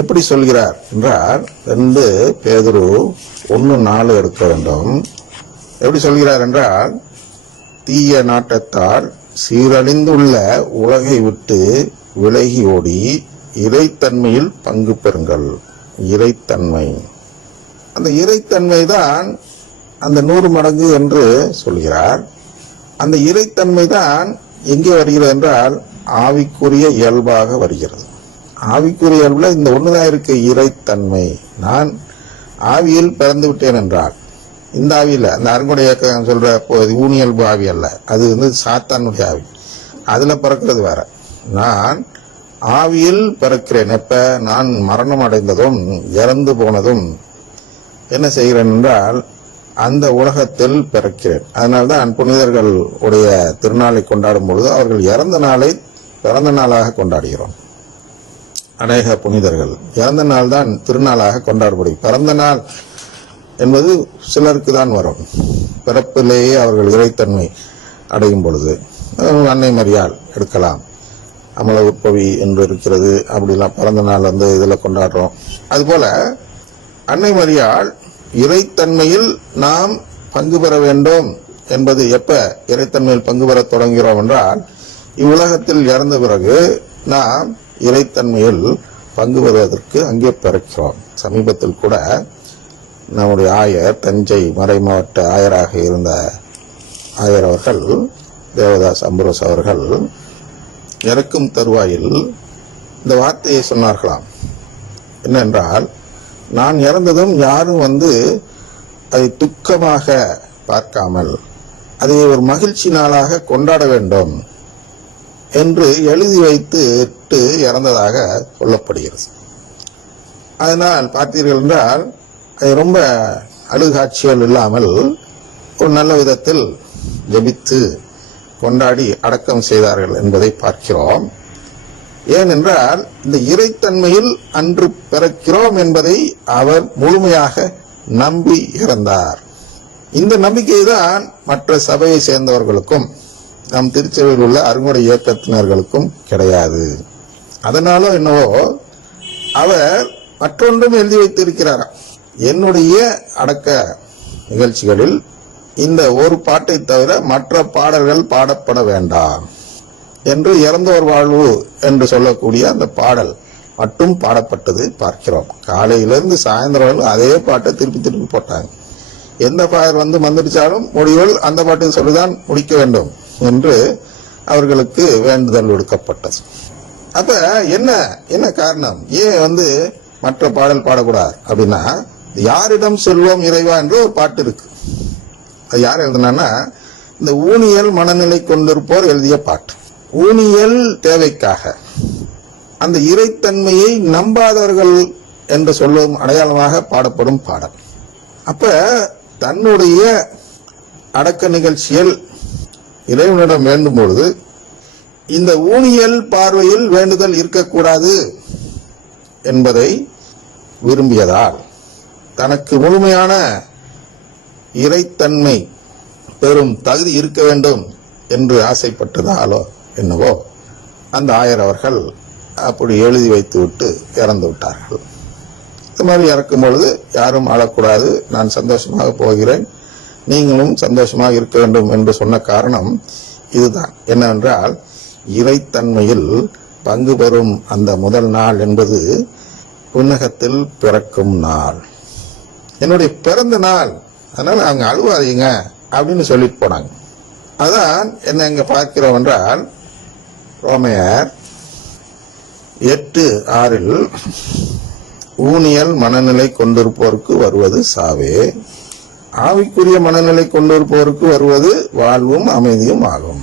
எப்படி சொல்கிறார் என்றால் 2 பேதுரு 1:4 எடுக்க வேண்டும். எப்படி சொல்கிறார் என்றால், தீய நாட்டத்தால் சீரழிந்துள்ள உலகை விட்டு விலகி ஓடி இறைத்தன்மையில் பங்கு பெறுங்கள். இறைத்தன்மை, அந்த இறைத்தன்மை தான் அந்த 100 மடங்கு என்று சொல்கிறார். அந்த இறைத்தன்மை தான் எங்கே வருகிறது என்றால் ஆவிக்குரிய இயல்பாக வருகிறது. ஆவிக்குரிய இயல்புல இந்த ஒண்ணுதான் இருக்கு, இறைத்தன்மை. நான் ஆவியில் பிறந்து விட்டேன் என்றால், இந்த ஆவியில் அந்த அருங்குடைய இயக்கம் சொல்ற ஊனியல்பு ஆவி அல்ல, அது சாத்தானுடைய ஆவி, அதுல பிறக்கிறது வேற. நான் ஆவியில் பிறக்கிறேன். எப்ப நான் மரணம் அடைந்ததும் இறந்து போனதும் என்ன செய்கிறேன் என்றால் அந்த உலகத்தில் பிறக்கிறேன். அதனால்தான் புனிதர்கள் உடைய திருநாளை கொண்டாடும் பொழுது அவர்கள் இறந்த நாளை பிறந்த நாளாக கொண்டாடுகிறோம். அநேக புனிதர்கள் இறந்த நாள் தான் திருநாளாக கொண்டாடப்படும். பிறந்த நாள் என்பது சிலருக்கு தான் வரும். பிறப்பிலேயே அவர்கள் இறைத்தன்மை அடையும் பொழுது அன்னை மரியாள் எடுக்கலாம், அமல உற்பவி என்று இருக்கிறது, அப்படிலாம் பிறந்த நாள் இதில் கொண்டாடுறோம். அதுபோல அன்னை மரியாள் இறைத்தன்மையில் நாம் பங்கு பெற வேண்டும் என்பது எப்ப இறைத்தன்மையில் பங்கு பெற தொடங்குகிறோம் என்றால், இவ்வுலகத்தில் இறந்த பிறகு நாம் இறைத்தன்மையில் பங்கு பெறுவதற்கு அங்கே பிறக்கிறோம். சமீபத்தில் கூட நம்முடைய ஆயர், தஞ்சை மறைமாவட்ட ஆயராக இருந்த ஆயர் அவர்கள், தேவதாஸ் அம்புரோஸ் அவர்கள் இறக்கும் தருவாயில் இந்த வார்த்தையை சொன்னார்களாம். என்னென்றால், நான் இறந்ததும் யாரும் அதை துக்கமாக பார்க்காமல் அதை ஒரு மகிழ்ச்சி நாளாக கொண்டாட வேண்டும் என்று எழுதி வைத்து இறந்ததாக சொல்லப்படுகிறது. அதனால் பார்த்தீர்கள் என்றால் அது ரொம்ப அழுகாட்சிகள் இல்லாமல் ஒரு நல்ல விதத்தில் ஜெபித்து கொண்டாடி அடக்கம் செய்தார்கள் என்பதை பார்க்கிறோம். ஏனென்றால் இந்த இறைத்தன்மையில் அன்று பிறக்கிறோம் என்பதை அவர் முழுமையாக நம்பி இறந்தார். இந்த நம்பிக்கை தான் மற்ற சபையை சேர்ந்தவர்களுக்கும் நம் திருச்சபையில் உள்ள அருங்குடை இயக்கத்தினர்களுக்கும் கிடையாது. அதனால என்னவோ அவர் மற்றொன்றும் எழுதி வைத்திருக்கிறார். என்னுடைய அடக்க நிகழ்ச்சிகளில் இந்த ஒரு பாட்டை தவிர மற்ற பாடல்கள் பாடப்பட வேண்டாம் என்று இறந்தோர் வாழ்வு என்று சொல்லக்கூடிய அந்த பாடல் மட்டும் பாடப்பட்டது பார்க்கிறோம். காலையிலிருந்து சாயந்தரம் அதே பாட்டை திருப்பி போட்டாங்க. எந்த பாடல் வந்துடுச்சாலும் முடிவில் அந்த பாட்டை சொல்லிதான் முடிக்க வேண்டும் என்று அவர்களுக்கு வேண்டுதல் விடுக்கப்பட்டது. அப்ப என்ன காரணம், ஏன் மற்ற பாடல் பாடக்கூடாது அப்படின்னா, யாரிடம் செல்வோம் இறைவா என்று ஒரு பாட்டு இருக்கு. அது யார் எழுதினா, இந்த ஊனியல் மனநிலை கொண்டிருப்போர் எழுதிய பாட்டு. ஊனியல் தேவைக்காக அந்த இறைத்தன்மையை நம்பாதவர்கள் என்று சொல்லும் அடையாளமாக பாடப்படும் பாடல். அப்ப தன்னுடைய அடக்க நிகழ்ச்சியில் இறைவனிடம் வேண்டும் பொழுது இந்த ஊனியல் பார்வையில் வேண்டுதல் இருக்கக்கூடாது என்பதை விரும்பியதால், தனக்கு முழுமையான இறைத்தன்மை பெறும் தகுதி இருக்க வேண்டும் என்று ஆசைப்பட்டதாலோ என்னவோ அந்த ஆயர் அவர்கள் அப்படி எழுதி வைத்து விட்டு இறந்து விட்டார்கள். இது மாதிரி இறக்கும் பொழுது யாரும் அழக்கூடாது, நான் சந்தோஷமாக போகிறேன், நீங்களும் சந்தோஷமாக இருக்க வேண்டும் என்று சொன்ன காரணம் இதுதான். என்னவென்றால், இறைத்தன்மையில் பங்கு பெறும் அந்த முதல் நாள் என்பது உன்னகத்தில் பிறக்கும் நாள், என்னுடைய பிறந்த நாள். அதனால அவங்க அழுவாதீங்க அப்படின்னு சொல்லிட்டு போனாங்க. அதான் என்ன இங்க பார்க்கிறோம் என்றால், ரோமையர் 8:6 ஊனியல் மனநிலை கொண்டிருப்போருக்கு வருவது சாவே, ஆவிக்குரிய மனநிலை கொண்டிருப்போருக்கு வருவது வாழ்வும் அமைதியும் ஆகும்.